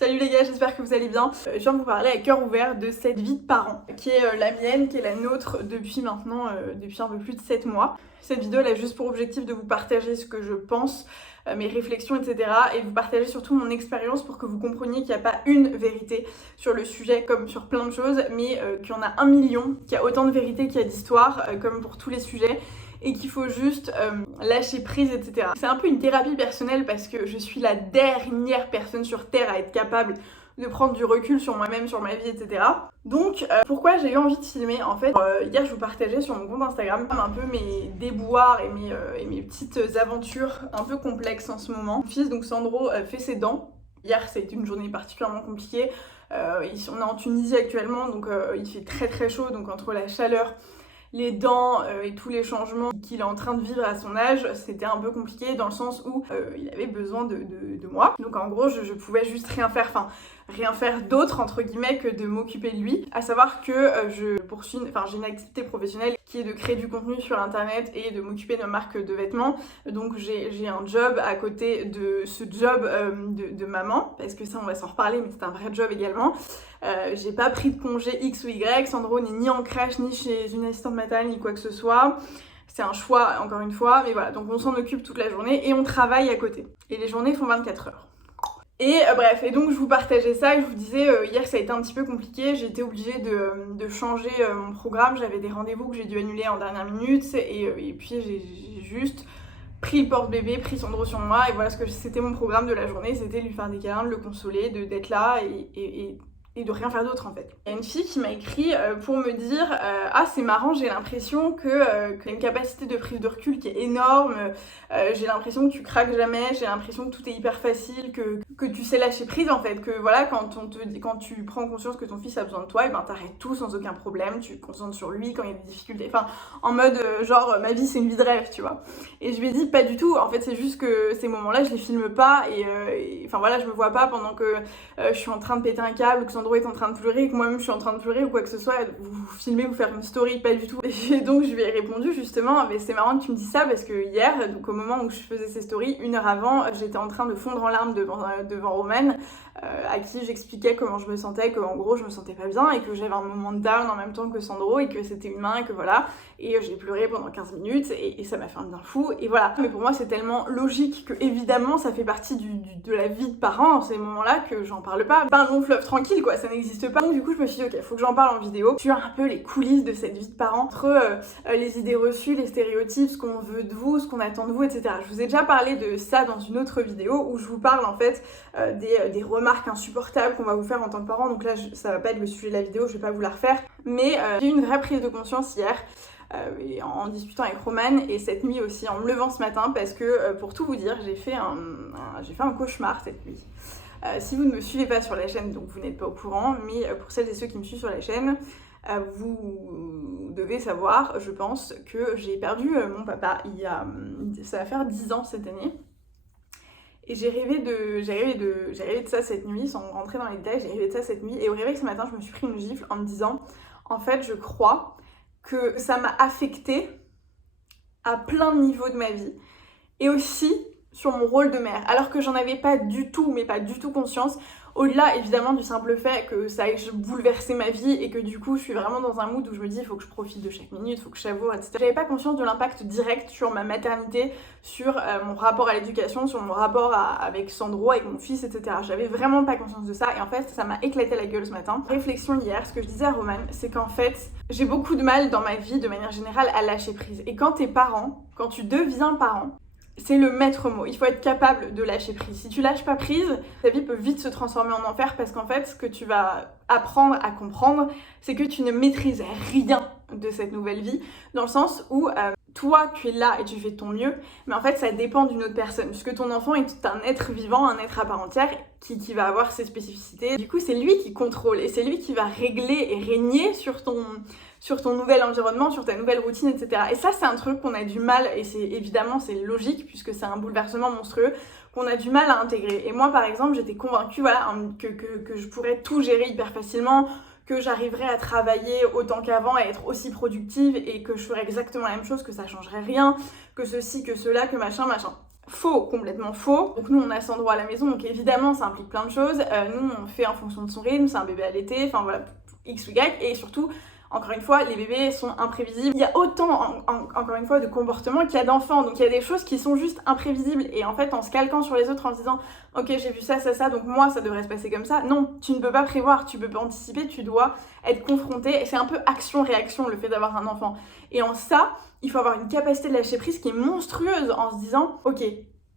Salut les gars, j'espère que vous allez bien. Je viens vous parler à cœur ouvert de cette vie de parent qui est la mienne, qui est la nôtre depuis maintenant, depuis un peu plus de 7 mois. Cette vidéo elle a juste pour objectif de vous partager ce que je pense, mes réflexions, etc. et vous partager surtout mon expérience pour que vous compreniez qu'il n'y a pas une vérité sur le sujet comme sur plein de choses, mais qu'il y en a 1 million, qu'il y a autant de vérités qu'il y a d'histoires, comme pour tous les sujets. Et qu'il faut juste lâcher prise, etc. C'est un peu une thérapie personnelle parce que je suis la dernière personne sur Terre à être capable de prendre du recul sur moi-même, sur ma vie, etc. Donc, pourquoi j'ai eu envie de filmer? En fait, hier, je vous partageais sur mon compte Instagram un peu mes déboires et mes petites aventures un peu complexes en ce moment. Mon fils, donc Sandro, fait ses dents. Hier, c'était une journée particulièrement compliquée. On est en Tunisie actuellement, donc il fait très très chaud, donc entre la chaleur, les dents et tous les changements qu'il est en train de vivre à son âge, c'était un peu compliqué dans le sens où il avait besoin de moi. Donc en gros, je pouvais juste rien faire d'autre entre guillemets que de m'occuper de lui. À savoir que j'ai une activité professionnelle qui est de créer du contenu sur internet et de m'occuper de marques de vêtements. Donc j'ai un job à côté de ce job de maman, parce que ça on va s'en reparler, mais c'est un vrai job également. J'ai pas pris de congé X ou Y, Sandro n'est ni en crèche, ni chez une assistante maternelle, ni quoi que ce soit. C'est un choix, encore une fois, mais voilà, donc on s'en occupe toute la journée et on travaille à côté. Et les journées font 24 heures. Et bref, et donc je vous partageais ça et je vous disais, hier ça a été un petit peu compliqué, j'ai été obligée de changer mon programme, j'avais des rendez-vous que j'ai dû annuler en dernière minute, et puis j'ai juste pris le porte-bébé, pris Sandro sur moi, et voilà ce que c'était mon programme de la journée, c'était de lui faire des câlins, de le consoler, d'être là et de rien faire d'autre en fait. Il y a une fille qui m'a écrit pour me dire ah c'est marrant, j'ai l'impression que tu as une capacité de prise de recul qui est énorme, j'ai l'impression que tu craques jamais, j'ai l'impression que tout est hyper facile, que tu sais lâcher prise en fait, que voilà quand tu prends conscience que ton fils a besoin de toi, et ben t'arrêtes tout sans aucun problème, tu te concentres sur lui quand il y a des difficultés, enfin en mode genre ma vie c'est une vie de rêve, tu vois. Et je lui ai dit pas du tout, en fait c'est juste que ces moments-là je les filme pas et enfin voilà, je me vois pas pendant que je suis en train de péter un câble ou que Sandro est en train de pleurer et que moi-même je suis en train de pleurer ou quoi que ce soit, vous filmez, vous faire une story, pas du tout. Et donc je lui ai répondu justement, mais c'est marrant que tu me dises ça parce que hier, donc au moment où je faisais ces stories, 1 heure avant, j'étais en train de fondre en larmes devant Roman, à qui j'expliquais comment je me sentais, qu'en gros je me sentais pas bien et que j'avais un moment de down en même temps que Sandro et que c'était humain et que voilà, et j'ai pleuré pendant 15 minutes et ça m'a fait un bien fou et voilà. Mais pour moi c'est tellement logique que évidemment ça fait partie de la vie de parent dans ces moments-là que j'en parle pas. Pas un long fleuve tranquille quoi, ça n'existe pas. Donc du coup je me suis dit ok, faut que j'en parle en vidéo, sur un peu les coulisses de cette vie de parent, entre les idées reçues, les stéréotypes, ce qu'on veut de vous, ce qu'on attend de vous, etc. Je vous ai déjà parlé de ça dans une autre vidéo où je vous parle en fait des remarques insupportables qu'on va vous faire en tant que parent. Donc là ça va pas être le sujet de la vidéo, je vais pas vous la refaire, mais j'ai eu une vraie prise de conscience hier en discutant avec Roman et cette nuit aussi en me levant ce matin parce que pour tout vous dire j'ai fait un cauchemar cette nuit. Si vous ne me suivez pas sur la chaîne, donc vous n'êtes pas au courant, mais pour celles et ceux qui me suivent sur la chaîne, vous devez savoir, je pense, que j'ai perdu mon papa ça va faire 10 ans cette année. Et j'ai rêvé de ça cette nuit, sans rentrer dans les détails, j'ai rêvé de ça cette nuit. Et au réveil ce matin, je me suis pris une gifle en me disant, en fait, je crois que ça m'a affectée à plein de niveaux de ma vie. Et aussi sur mon rôle de mère, alors que j'en avais pas du tout, mais pas du tout conscience. Au-delà évidemment du simple fait que ça ait bouleversé ma vie et que du coup je suis vraiment dans un mood où je me dis il faut que je profite de chaque minute, il faut que je savoure, etc. J'avais pas conscience de l'impact direct sur ma maternité, sur mon rapport à l'éducation, sur mon rapport avec Sandro, avec mon fils, etc. J'avais vraiment pas conscience de ça et en fait ça m'a éclaté la gueule ce matin. Réflexion hier, ce que je disais à Roman, c'est qu'en fait j'ai beaucoup de mal dans ma vie de manière générale à lâcher prise. Et quand t'es parent, quand tu deviens parent, c'est le maître mot, il faut être capable de lâcher prise. Si tu lâches pas prise, ta vie peut vite se transformer en enfer parce qu'en fait, ce que tu vas apprendre à comprendre, c'est que tu ne maîtrises rien de cette nouvelle vie, dans le sens où toi, tu es là et tu fais de ton mieux, mais en fait, ça dépend d'une autre personne, puisque ton enfant est un être vivant, un être à part entière, qui va avoir ses spécificités. Du coup, c'est lui qui contrôle et c'est lui qui va régler et régner sur ton nouvel environnement, sur ta nouvelle routine, etc. Et ça, c'est un truc qu'on a du mal, et c'est logique, puisque c'est un bouleversement monstrueux, qu'on a du mal à intégrer. Et moi, par exemple, j'étais convaincue que je pourrais tout gérer hyper facilement, que j'arriverais à travailler autant qu'avant, à être aussi productive, et que je ferais exactement la même chose, que ça changerait rien, que ceci, que cela, que machin. Faux, complètement faux. Donc nous on a Sandro à la maison, donc évidemment ça implique plein de choses. Nous on fait en fonction de son rythme, c'est un bébé à l'été, enfin voilà, X ou Y, et surtout, encore une fois, les bébés sont imprévisibles. Il y a autant, encore une fois, de comportements qu'il y a d'enfants, donc il y a des choses qui sont juste imprévisibles, et en fait en se calquant sur les autres, en se disant « Ok, j'ai vu ça, donc moi ça devrait se passer comme ça », non, tu ne peux pas prévoir, tu peux pas anticiper, tu dois être confronté, et c'est un peu action-réaction le fait d'avoir un enfant. Et en ça, il faut avoir une capacité de lâcher prise qui est monstrueuse en se disant « Ok,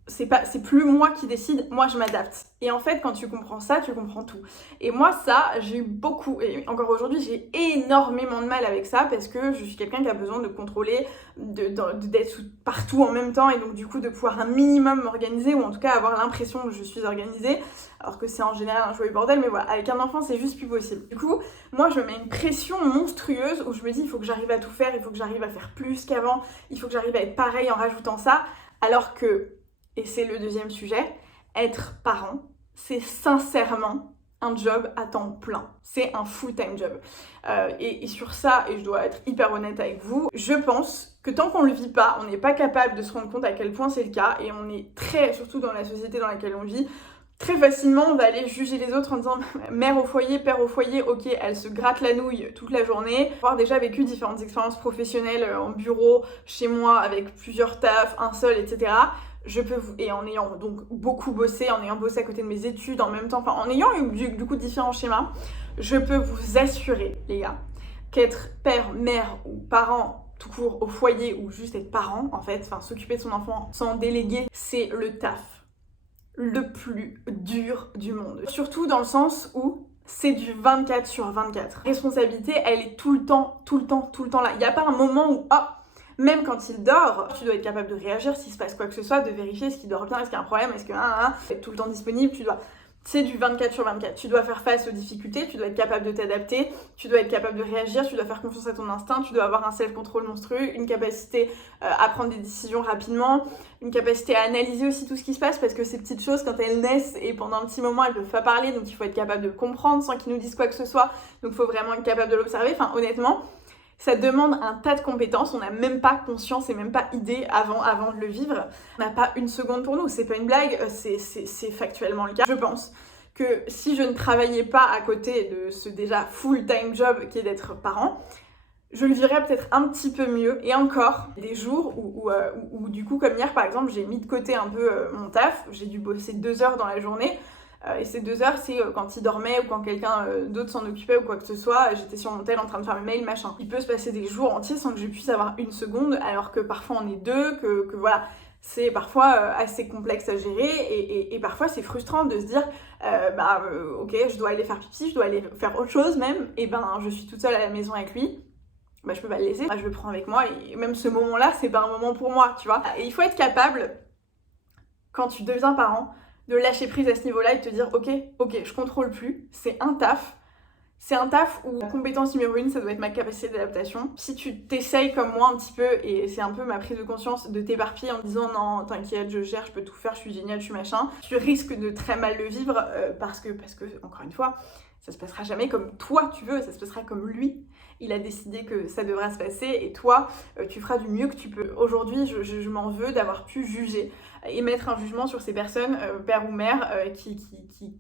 c'est plus moi qui décide, moi je m'adapte ». Et en fait, quand tu comprends ça, tu comprends tout. Et moi, ça, j'ai eu beaucoup, et encore aujourd'hui, j'ai énormément de mal avec ça parce que je suis quelqu'un qui a besoin de contrôler, d'être partout en même temps, et donc du coup de pouvoir un minimum m'organiser, ou en tout cas avoir l'impression que je suis organisée, alors que c'est en général un joyeux bordel, mais voilà, avec un enfant, c'est juste plus possible. Du coup, moi, je me mets une pression monstrueuse où je me dis, il faut que j'arrive à tout faire, il faut que j'arrive à faire plus qu'avant, il faut que j'arrive à être pareil en rajoutant ça, alors que, et c'est le deuxième sujet, être parent, c'est sincèrement un job à temps plein. C'est un full-time job. Et sur ça, et je dois être hyper honnête avec vous, je pense que tant qu'on le vit pas, on n'est pas capable de se rendre compte à quel point c'est le cas, et on est très, surtout dans la société dans laquelle on vit, très facilement on va aller juger les autres en disant mère au foyer, père au foyer, ok, elle se gratte la nouille toute la journée. Avoir déjà vécu différentes expériences professionnelles en bureau, chez moi, avec plusieurs tafs, un seul, etc. Je peux vous, et en ayant donc beaucoup bossé, en ayant bossé à côté de mes études en même temps, enfin en ayant eu du coup différents schémas, je peux vous assurer, les gars, qu'être père, mère ou parent tout court au foyer, ou juste être parent en fait, enfin s'occuper de son enfant sans déléguer, c'est le taf le plus dur du monde. Surtout dans le sens où c'est du 24 sur 24. La responsabilité, elle est tout le temps là. Il n'y a pas un moment où, même quand il dort, tu dois être capable de réagir s'il se passe quoi que ce soit, de vérifier est-ce qu'il dort bien, est-ce qu'il y a un problème, est-ce que être tout le temps disponible, c'est du 24 sur 24. Tu dois faire face aux difficultés, tu dois être capable de t'adapter, tu dois être capable de réagir, tu dois faire confiance à ton instinct, tu dois avoir un self-control monstrueux, une capacité à prendre des décisions rapidement, une capacité à analyser aussi tout ce qui se passe, parce que ces petites choses, quand elles naissent et pendant un petit moment, elles peuvent pas parler, donc il faut être capable de le comprendre sans qu'ils nous disent quoi que ce soit, donc il faut vraiment être capable de l'observer. Enfin, honnêtement, ça demande un tas de compétences, on n'a même pas conscience et même pas idée avant de le vivre. On n'a pas une seconde pour nous, c'est pas une blague, c'est factuellement le cas. Je pense que si je ne travaillais pas à côté de ce déjà full-time job qui est d'être parent, je le vivrais peut-être un petit peu mieux. Et encore, des jours où du coup, comme hier par exemple, j'ai mis de côté un peu mon taf, j'ai dû bosser 2 heures dans la journée, et ces 2 heures, c'est quand il dormait ou quand quelqu'un d'autre s'en occupait ou quoi que ce soit, j'étais sur mon tel en train de faire mes mails, machin. Il peut se passer des jours entiers sans que je puisse avoir une seconde, alors que parfois on est deux, que voilà, c'est parfois assez complexe à gérer, et parfois c'est frustrant de se dire ok, je dois aller faire pipi, je dois aller faire autre chose même, et je suis toute seule à la maison avec lui. Je peux pas le laisser, je le prends avec moi, et même ce moment-là, c'est pas un moment pour moi, tu vois. Et il faut être capable, quand tu deviens parent, de lâcher prise à ce niveau-là et de te dire ok, je contrôle plus, c'est un taf où la compétence numéro 1, ça doit être ma capacité d'adaptation. Si tu t'essayes comme moi un petit peu, et c'est un peu ma prise de conscience, de t'éparpiller en disant non, t'inquiète, je gère, je peux tout faire, je suis géniale, je suis machin, tu risques de très mal le vivre parce que, encore une fois, ça se passera jamais comme toi tu veux, ça se passera comme lui. Il a décidé que ça devra se passer, et toi, tu feras du mieux que tu peux. Aujourd'hui, je m'en veux d'avoir pu juger, émettre un jugement sur ces personnes, père ou mère, qui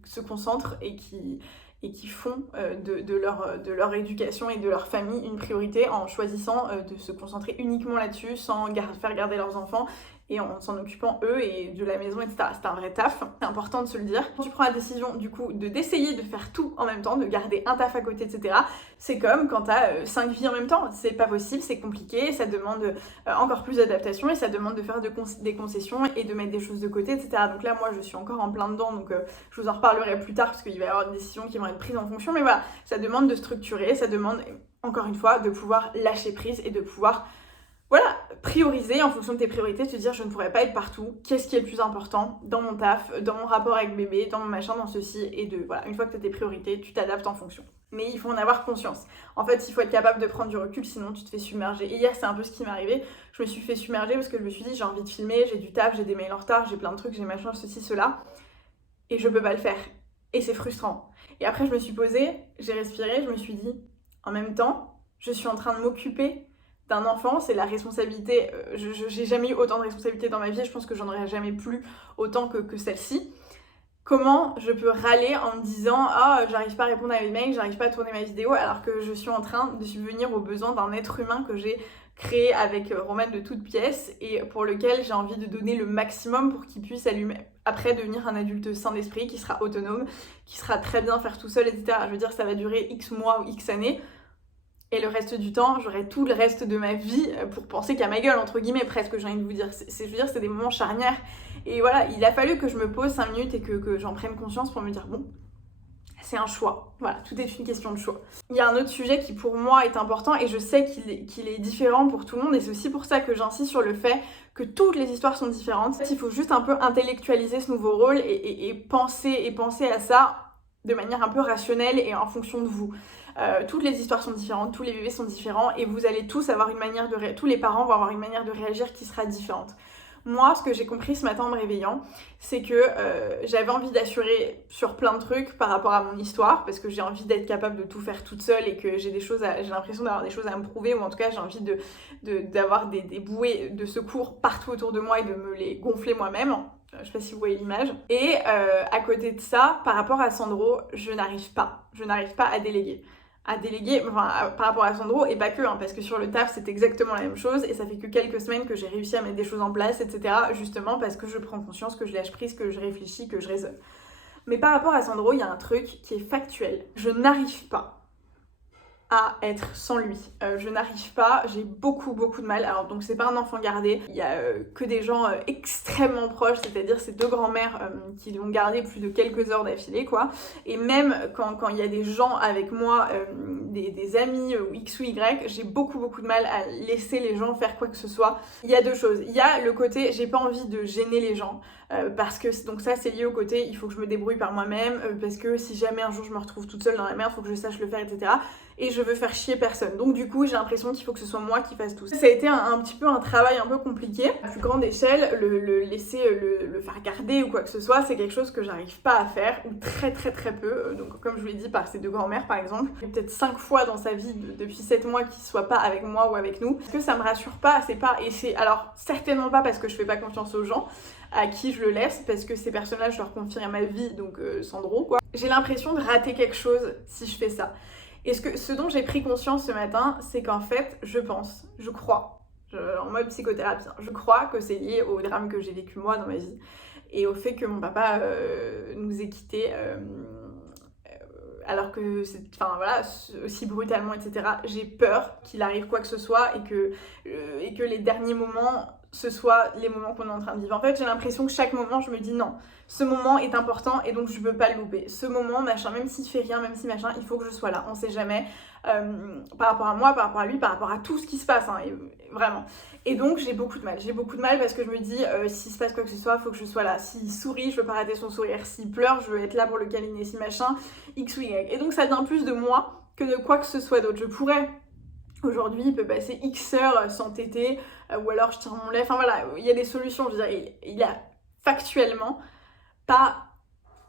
se concentrent et qui font de leur éducation et de leur famille une priorité en choisissant de se concentrer uniquement là-dessus sans faire garder leurs enfants et en s'en occupant eux et de la maison, etc. C'est un vrai taf, c'est important de se le dire. Quand tu prends la décision du coup d'essayer de faire tout en même temps, de garder un taf à côté, etc., c'est comme quand t'as 5 vies en même temps, c'est pas possible, c'est compliqué, ça demande encore plus d'adaptation et ça demande de faire des concessions et de mettre des choses de côté, etc. Donc là, moi, je suis encore en plein dedans, donc je vous en reparlerai plus tard parce qu'il va y avoir des décisions qui vont être prises en fonction, mais voilà, ça demande de structurer, ça demande, encore une fois, de pouvoir lâcher prise et de pouvoir prioriser en fonction de tes priorités, te dire je ne pourrais pas être partout, qu'est-ce qui est le plus important dans mon taf, dans mon rapport avec bébé, dans mon machin, dans ceci, et une fois que tu as tes priorités, tu t'adaptes en fonction. Mais il faut en avoir conscience. En fait, il faut être capable de prendre du recul, sinon tu te fais submerger. Et hier, c'est un peu ce qui m'est arrivé. Je me suis fait submerger parce que je me suis dit j'ai envie de filmer, j'ai du taf, j'ai des mails en retard, j'ai plein de trucs, j'ai machin, ceci, cela, et je peux pas le faire. Et c'est frustrant. Et après, je me suis posée, j'ai respiré, je me suis dit, en même temps, je suis en train de m'occuper d'un enfant, c'est la responsabilité, j'ai jamais eu autant de responsabilités dans ma vie, et je pense que j'en aurais jamais plus autant que celle-ci. Comment je peux râler en me disant « Ah, j'arrive pas à répondre à mes mails, j'arrive pas à tourner ma vidéo » alors que je suis en train de subvenir aux besoins d'un être humain que j'ai créé avec Romane de toutes pièces et pour lequel j'ai envie de donner le maximum pour qu'il puisse après devenir un adulte sain d'esprit, qui sera autonome, qui sera très bien faire tout seul, etc. Je veux dire, ça va durer X mois ou X années. Et le reste du temps, j'aurai tout le reste de ma vie pour penser qu'à ma gueule, entre guillemets, presque, j'ai envie de vous dire. Je veux dire, c'est des moments charnières. Et voilà, il a fallu que je me pose 5 minutes et que j'en prenne conscience pour me dire, bon, c'est un choix. Voilà, tout est une question de choix. Il y a un autre sujet qui, pour moi, est important et je sais qu'il est différent pour tout le monde. Et c'est aussi pour ça que j'insiste sur le fait que toutes les histoires sont différentes. Il faut juste un peu intellectualiser ce nouveau rôle et penser à ça de manière un peu rationnelle et en fonction de vous. Toutes les histoires sont différentes, tous les bébés sont différents et vous allez tous avoir une manière tous les parents vont avoir une manière de réagir qui sera différente. Moi, ce que j'ai compris ce matin en me réveillant, c'est que j'avais envie d'assurer sur plein de trucs par rapport à mon histoire, parce que j'ai envie d'être capable de tout faire toute seule et que j'ai l'impression d'avoir des choses à me prouver, ou en tout cas j'ai envie d'avoir des bouées de secours partout autour de moi et de me les gonfler moi-même. Je sais pas si vous voyez l'image. Et à côté de ça, par rapport à Sandro, je n'arrive pas à déléguer. Par rapport à Sandro, et pas que, parce que sur le taf, c'est exactement la même chose, et ça fait que quelques semaines que j'ai réussi à mettre des choses en place, etc., justement parce que je prends conscience, que je lâche prise, que je réfléchis, que je raisonne. Mais par rapport à Sandro, il y a un truc qui est factuel. Je n'arrive pas à être sans lui. Je n'arrive pas, j'ai beaucoup de mal. Alors donc c'est pas un enfant gardé, il y a que des gens extrêmement proches, c'est-à-dire ces deux grands-mères qui l'ont gardé plus de quelques heures d'affilée quoi. Et même quand il y a des gens avec moi, des amis ou X ou Y, j'ai beaucoup de mal à laisser les gens faire quoi que ce soit. Il y a deux choses, il y a le côté j'ai pas envie de gêner les gens. Parce que donc ça c'est lié au côté il faut que je me débrouille par moi-même parce que si jamais un jour je me retrouve toute seule dans la merde, il faut que je sache le faire, etc. Et je veux faire chier personne. Donc du coup j'ai l'impression qu'il faut que ce soit moi qui fasse tout. Ça a été un petit peu un travail un peu compliqué. À plus grande échelle, le laisser le faire garder ou quoi que ce soit, c'est quelque chose que j'arrive pas à faire, ou très peu. Donc comme je vous l'ai dit par ces deux grand-mères par exemple, peut-être 5 fois dans sa vie depuis 7 mois qu'il soit pas avec moi ou avec nous. Parce que ça me rassure pas, c'est alors certainement pas parce que je fais pas confiance aux gens à qui je le laisse, parce que ces personnages je leur confie ma vie, donc Sandro quoi. J'ai l'impression de rater quelque chose si je fais ça. Et ce dont j'ai pris conscience ce matin, c'est qu'en fait, je crois, en mode psychothérapie, je crois que c'est lié au drame que j'ai vécu moi dans ma vie et au fait que mon papa nous ait quittés alors que aussi brutalement, etc. J'ai peur qu'il arrive quoi que ce soit et que les derniers moments ce soit les moments qu'on est en train de vivre. En fait, j'ai l'impression que chaque moment, je me dis non, ce moment est important et donc je veux pas le louper. Ce moment, machin, même s'il fait rien, même si machin, il faut que je sois là. On sait jamais par rapport à moi, par rapport à lui, par rapport à tout ce qui se passe, vraiment. Et donc, j'ai beaucoup de mal parce que je me dis, s'il se passe quoi que ce soit, il faut que je sois là. S'il sourit, je veux pas rater son sourire. S'il pleure, je veux être là pour le câliner, si machin, X ou Y. Et donc, ça vient plus de moi que de quoi que ce soit d'autre. Je pourrais... Aujourd'hui, il peut passer X heures sans téter, ou alors je tire mon lait. Enfin voilà, il y a des solutions. Je veux dire, il a factuellement pas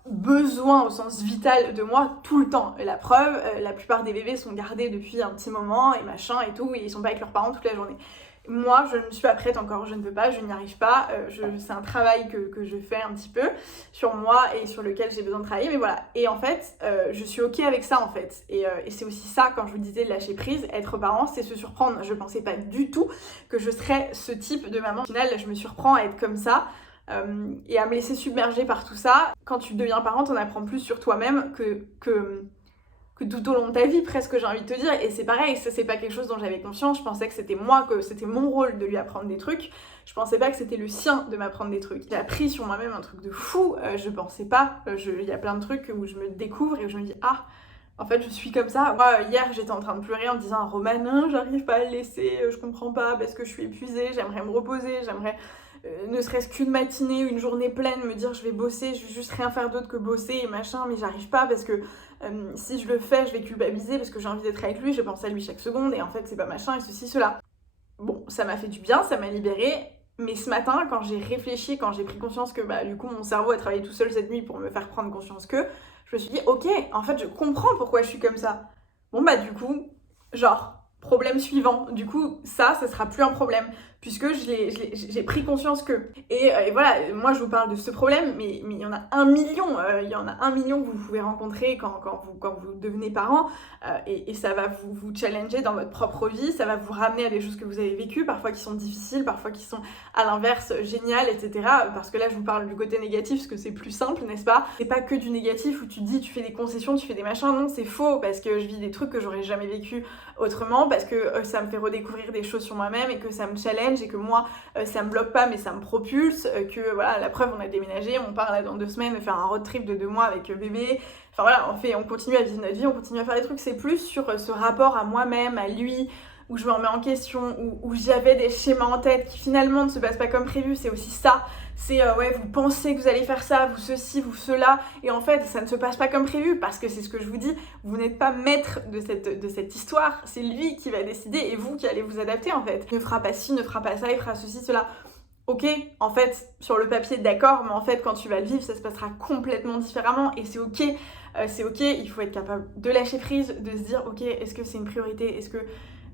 besoin au sens vital de moi tout le temps. Et la preuve, la plupart des bébés sont gardés depuis un petit moment et machin et tout, et ils sont pas avec leurs parents toute la journée. Moi, je ne suis pas prête encore, je ne peux pas, je n'y arrive pas. C'est un travail que je fais un petit peu sur moi et sur lequel j'ai besoin de travailler, mais voilà. Et en fait, je suis ok avec ça en fait. Et c'est aussi ça, quand je vous disais de lâcher prise, être parent, c'est se surprendre. Je pensais pas du tout que je serais ce type de maman. Au final, je me surprends à être comme ça. Et à me laisser submerger par tout ça. Quand tu deviens parent, t'en apprends plus sur toi-même que tout au long de ta vie presque, j'ai envie de te dire. Et c'est pareil, ça c'est pas quelque chose dont j'avais conscience. Je pensais que c'était moi, que c'était mon rôle de lui apprendre des trucs. Je pensais pas que c'était le sien de m'apprendre des trucs. J'ai appris sur moi-même un truc de fou. Je pensais pas, il y a plein de trucs où je me découvre et où je me dis ah, en fait je suis comme ça. Moi hier j'étais en train de pleurer en me disant Romain, j'arrive pas à le laisser, je comprends pas parce que je suis épuisée, j'aimerais me reposer, j'aimerais ne serait-ce qu'une matinée, une journée pleine, me dire je vais bosser, je vais juste rien faire d'autre que bosser et machin, mais j'arrive pas parce que si je le fais, je vais culpabiliser parce que j'ai envie d'être avec lui, je pense à lui chaque seconde et en fait c'est pas machin et ceci, cela. Bon, ça m'a fait du bien, ça m'a libérée, mais ce matin, quand j'ai réfléchi, quand j'ai pris conscience que du coup mon cerveau a travaillé tout seul cette nuit pour me faire prendre conscience que, je me suis dit ok, en fait je comprends pourquoi je suis comme ça. Bon du coup, genre, Problème suivant. Du coup, ça sera plus un problème puisque j'ai pris conscience que. Et voilà, moi je vous parle de ce problème, mais il y en a 1 million. Il y en a 1 million que vous pouvez rencontrer quand vous devenez parent. Et ça va vous challenger dans votre propre vie, ça va vous ramener à des choses que vous avez vécues, parfois qui sont difficiles, parfois qui sont à l'inverse géniales, etc. Parce que là je vous parle du côté négatif, parce que c'est plus simple, n'est-ce pas? C'est pas que du négatif où tu te dis tu fais des concessions, tu fais des machins. Non, c'est faux, parce que je vis des trucs que j'aurais jamais vécu autrement, parce que ça me fait redécouvrir des choses sur moi-même et que ça me challenge et que moi ça me bloque pas mais ça me propulse, que voilà, la preuve, on a déménagé, on part là dans 2 semaines faire un road trip de 2 mois avec bébé. Enfin voilà, on continue à vivre notre vie, on continue à faire des trucs. C'est plus sur ce rapport à moi-même, à lui, où je me remets en question, où j'avais des schémas en tête qui finalement ne se passent pas comme prévu. C'est aussi ça. C'est ouais, vous pensez que vous allez faire ça, vous ceci, vous cela, et en fait ça ne se passe pas comme prévu, parce que c'est ce que je vous dis, vous n'êtes pas maître de cette histoire, c'est lui qui va décider et vous qui allez vous adapter en fait. Il ne fera pas ci, ne fera pas ça, il fera ceci, cela. Ok, en fait, sur le papier, d'accord, mais en fait, quand tu vas le vivre, ça se passera complètement différemment et c'est ok. Il faut être capable de lâcher prise, de se dire, ok, est-ce que c'est une priorité? Est-ce que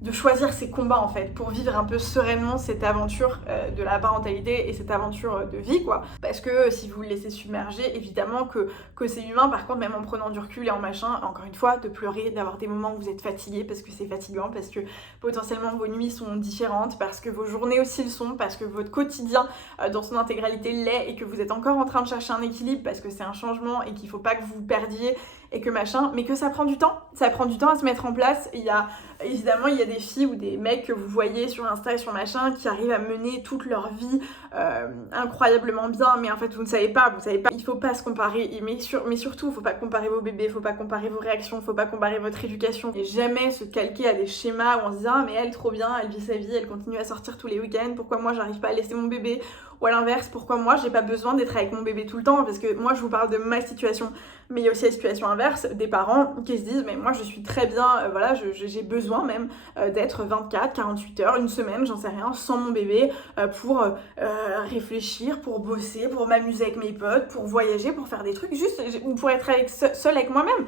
de choisir ses combats en fait, pour vivre un peu sereinement cette aventure de la parentalité et cette aventure de vie quoi. Parce que si vous le laissez submerger, évidemment que c'est humain. Par contre, même en prenant du recul et en machin, encore une fois, de pleurer, d'avoir des moments où vous êtes fatigué parce que c'est fatigant, parce que potentiellement vos nuits sont différentes, parce que vos journées aussi le sont, parce que votre quotidien dans son intégralité l'est et que vous êtes encore en train de chercher un équilibre parce que c'est un changement et qu'il faut pas que vous perdiez et que machin, mais que ça prend du temps à se mettre en place. Évidemment, il y a des filles ou des mecs que vous voyez sur Insta et sur machin qui arrivent à mener toute leur vie incroyablement bien, mais en fait vous ne savez pas, il faut pas se comparer, mais surtout il faut pas comparer vos bébés, il faut pas comparer vos réactions, il faut pas comparer votre éducation, et jamais se calquer à des schémas où on se dit ah mais elle trop bien, elle vit sa vie, elle continue à sortir tous les week-ends, pourquoi moi j'arrive pas à laisser mon bébé? Ou à l'inverse, pourquoi moi j'ai pas besoin d'être avec mon bébé tout le temps? Parce que moi je vous parle de ma situation, mais il y a aussi la situation inverse, des parents qui se disent mais moi je suis très bien, voilà, j'ai besoin même d'être 24, 48 heures, une semaine, j'en sais rien, sans mon bébé, pour réfléchir, pour bosser, pour m'amuser avec mes potes, pour voyager, pour faire des trucs, juste, ou pour être seule avec moi-même.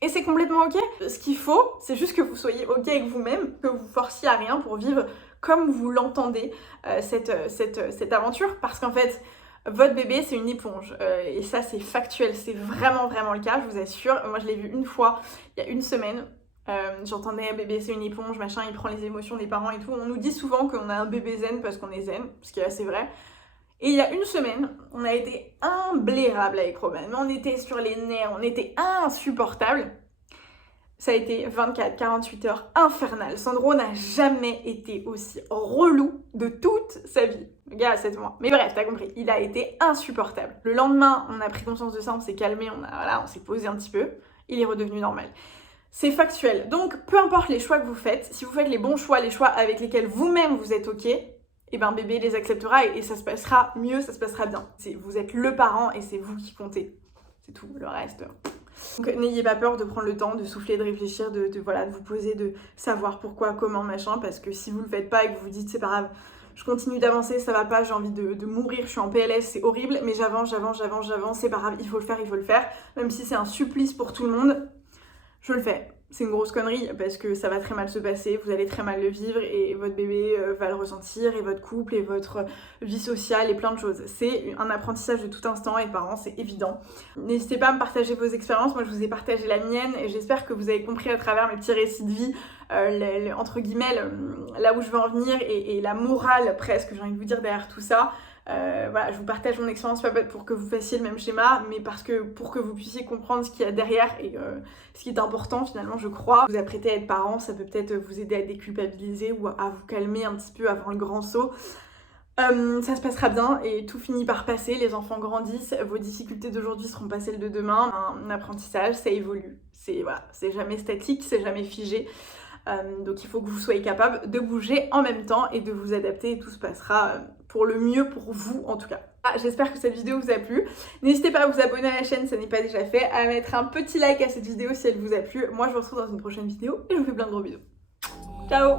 Et c'est complètement ok. Ce qu'il faut, c'est juste que vous soyez ok avec vous-même, que vous forciez à rien pour vivre comme vous l'entendez, cette aventure, parce qu'en fait, votre bébé, c'est une éponge. Et ça, c'est factuel, c'est vraiment le cas, je vous assure. Moi, je l'ai vu une fois, il y a 1 semaine. J'entendais bébé c'est une éponge, machin, il prend les émotions des parents et tout. On nous dit souvent qu'on a un bébé zen parce qu'on est zen, ce qui est assez vrai. Et il y a 1 semaine, on a été imblairable avec Roman, mais on était sur les nerfs, on était insupportable. Ça a été 24, 48 heures infernales. Sandro n'a jamais été aussi relou de toute sa vie. Le gars a 7 mois. Mais bref, t'as compris, il a été insupportable. Le lendemain, on a pris conscience de ça, on s'est calmé, on s'est posé un petit peu. Il est redevenu normal. C'est factuel. Donc, peu importe les choix que vous faites, si vous faites les bons choix, les choix avec lesquels vous-même vous êtes ok, et ben bébé les acceptera et ça se passera mieux, ça se passera bien. Vous êtes le parent et c'est vous qui comptez. C'est tout, le reste. Donc n'ayez pas peur de prendre le temps, de souffler, de réfléchir, de vous poser, de savoir pourquoi, comment, machin, parce que si vous le faites pas et que vous vous dites c'est pas grave, je continue d'avancer, ça va pas, j'ai envie de mourir, je suis en PLS, c'est horrible, mais j'avance, c'est pas grave, il faut le faire, même si c'est un supplice pour tout le monde, je le fais. C'est une grosse connerie parce que ça va très mal se passer, vous allez très mal le vivre et votre bébé va le ressentir, et votre couple et votre vie sociale et plein de choses. C'est un apprentissage de tout instant et parents, c'est évident. N'hésitez pas à me partager vos expériences, moi je vous ai partagé la mienne et j'espère que vous avez compris à travers mes petits récits de vie, entre guillemets, là où je veux en venir et la morale presque, j'ai envie de vous dire, derrière tout ça. Voilà, je vous partage mon expérience pas pour que vous fassiez le même schéma, mais pour que vous puissiez comprendre ce qu'il y a derrière et ce qui est important finalement, je crois. Vous apprêtez à être parent, ça peut peut-être vous aider à déculpabiliser ou à vous calmer un petit peu avant le grand saut. Ça se passera bien et tout finit par passer, les enfants grandissent, vos difficultés d'aujourd'hui seront pas celles de demain. Un apprentissage, ça évolue, c'est jamais statique, c'est jamais figé. Donc il faut que vous soyez capable de bouger en même temps et de vous adapter et tout se passera pour le mieux pour vous en tout cas. J'espère que cette vidéo vous a plu. N'hésitez pas à vous abonner à la chaîne si ça n'est pas déjà fait, à mettre un petit like à cette vidéo si elle vous a plu. Moi je vous retrouve dans une prochaine vidéo et je vous fais plein de gros bisous. Ciao!